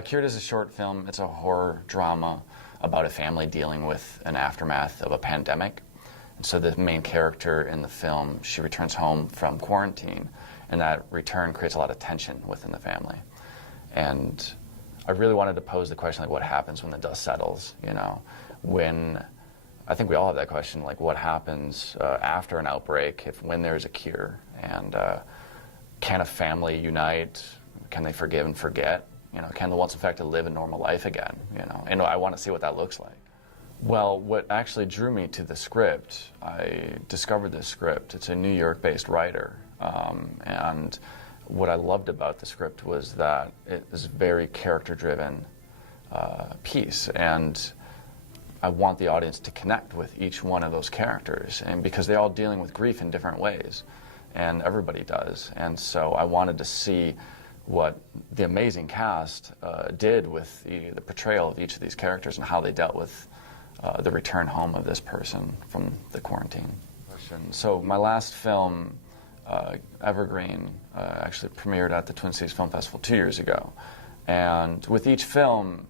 Cured is a short film. It's a horror drama about a family dealing with an aftermath of a pandemic. And so the main character in the film, she returns home from quarantine, and that return creates a lot of tension within the family. And I really wanted to pose the question, like, what happens when the dust settles, you know? When, I think we all have that question, like, what happens after an outbreak, when there's a cure? And can a family unite? Can they forgive and forget? You know, can the once infected live a normal life again? You know, and I want to see what that looks like. Well, what actually drew me to the script, I discovered this script. It's a New York-based writer, and what I loved about the script was that it is a very character-driven piece, and I want the audience to connect with each one of those characters, and because they're all dealing with grief in different ways, and everybody does, and so I wanted to see what the amazing cast did with the portrayal of each of these characters and how they dealt with the return home of this person from the quarantine. So my last film, Evergreen, actually premiered at the Twin Cities Film Festival 2 years ago. And with each film,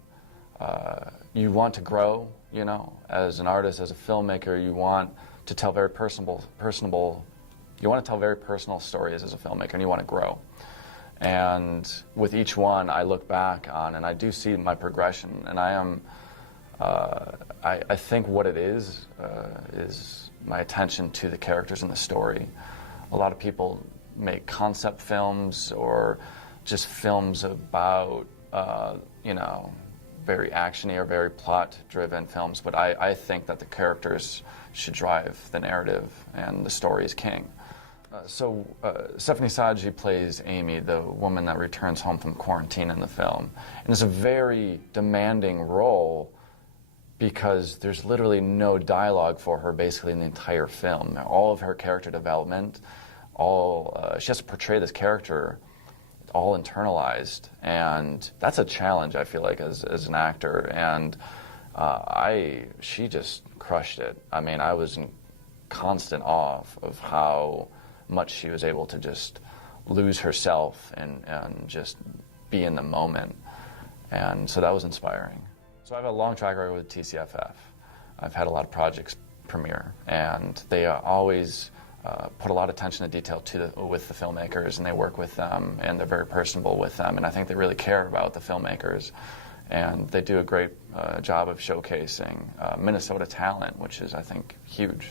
you want to grow, you know, as an artist, as a filmmaker. You want to tell very personable stories as a filmmaker, and you want to grow. And with each one, I look back on, and I do see my progression, and I think what it is my attention to the characters in the story. A lot of people make concept films or just films about, you know, very actiony or very plot-driven films, but I think that the characters should drive the narrative, and the story is king. So Stephanie Saji plays Amy, the woman that returns home from quarantine in the film. And it's a very demanding role because there's literally no dialogue for her basically in the entire film. All of her character development, she has to portray this character all internalized. And that's a challenge, I feel like, as an actor. And she just crushed it. I mean, I was in constant awe of how much she was able to just lose herself and just be in the moment. And so that was inspiring. So I have a long track record with TCFF. I've had a lot of projects premiere, and they always put a lot of attention to detail with the filmmakers, and they work with them, and they're very personable with them, and I think they really care about the filmmakers, and they do a great job of showcasing Minnesota talent, which is, I think, huge.